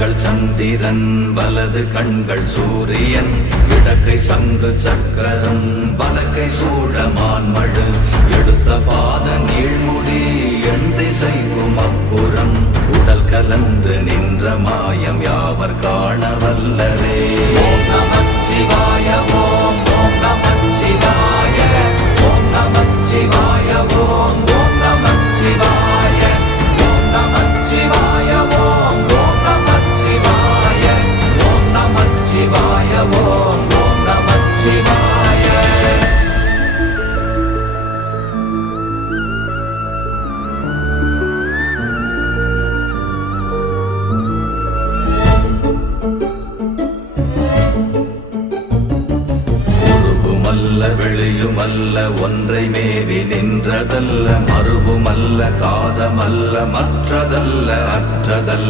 கண்கள் சந்திரன் வலது கண்கள் சூரியன் இடக்கை சங்கு சக்கரம் வலக்கை சூழமான்மழு எடுத்த பாத நீழ்முடி எண் திசைக்கும் அப்புறம் உடல் கலந்து நின்ற மாயம் யாவர் காண வல்லரே. ஓம் நமச்சிவாய ஓம் ஓம் நமச்சிவாய ஓம் நமச்சிவாய ஓம் ஓம் நமச்சிவாய ஓம் நமச்சிவாய ஓம் ஓம் நமச்சிவாய ஓம் நமச்சிவாய ஓம் ஓம் நமச்சிவாய. வெளியுமல்ல ஒன்றை மேவி நின்றதல்ல மறுவுமல்ல காதமல்ல மற்றதல்ல அற்றதல்ல